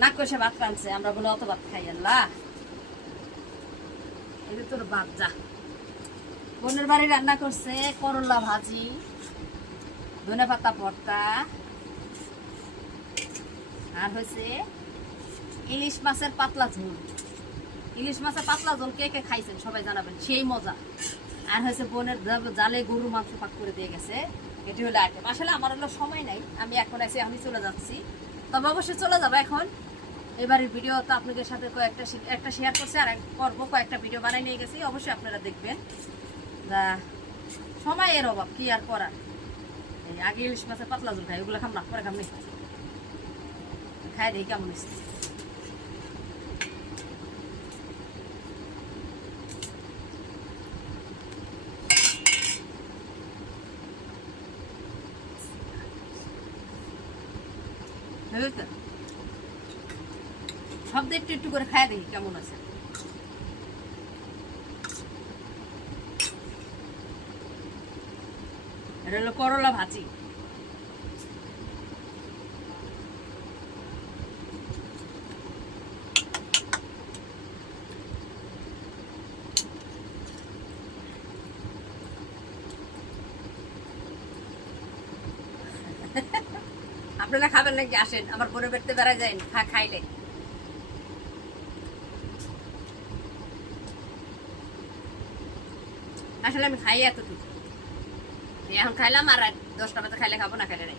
না কষে ভাত রাঁধছে, আমরা বলে অত ভাত খাই আল্লাহ। এই যে তোর ভাত যা। বোনের বাড়ি রান্না করছে করলা ভাজি, ধনেপাতা ভর্তা, আর হয়েছে ইলিশ মাছের পাতলা ঝোল। ইলিশ মাছের পাতলা ঝোল কে কে খাইছেন সবাই জানাবেন, সেই মজা। আর হয়েছে বোনের জালে গরু মাংস পাক করে দিয়ে গেছে। এটি হলো আইটেম। আসলে আমার হলো সময় নাই, আমি এখন এসে আমি চলে যাচ্ছি। তবে অবশ্যই চলে যাবো এখন। এবারের ভিডিও তো আপনাদের সাথে একটা শেয়ার করছে, আর করবো কয়েকটা ভিডিও বানাই নিয়ে গেছি, অবশ্যই আপনারা দেখবেন। সময়ের অভাব, কি আর করার। এই আগে ইলিশ মাছের পাতলা ঝোল খাই, ওগুলো খাম না, পরে খাম নি, খাই দেখি কেমন হয়েছে। সব একটু একটু করে খাই দেখি কেমন আছে। এটা হলো করলা ভাজি। আপনারা খাবেন নাকি? আসেন আমার বোনের বাড়িতে বেড়ায় যান, খাইলে। আসলে আমি খাই এতটুকু, এখন খাইলাম আর 10টা বাজে খাইলে খাবো, না খাইলে নাই।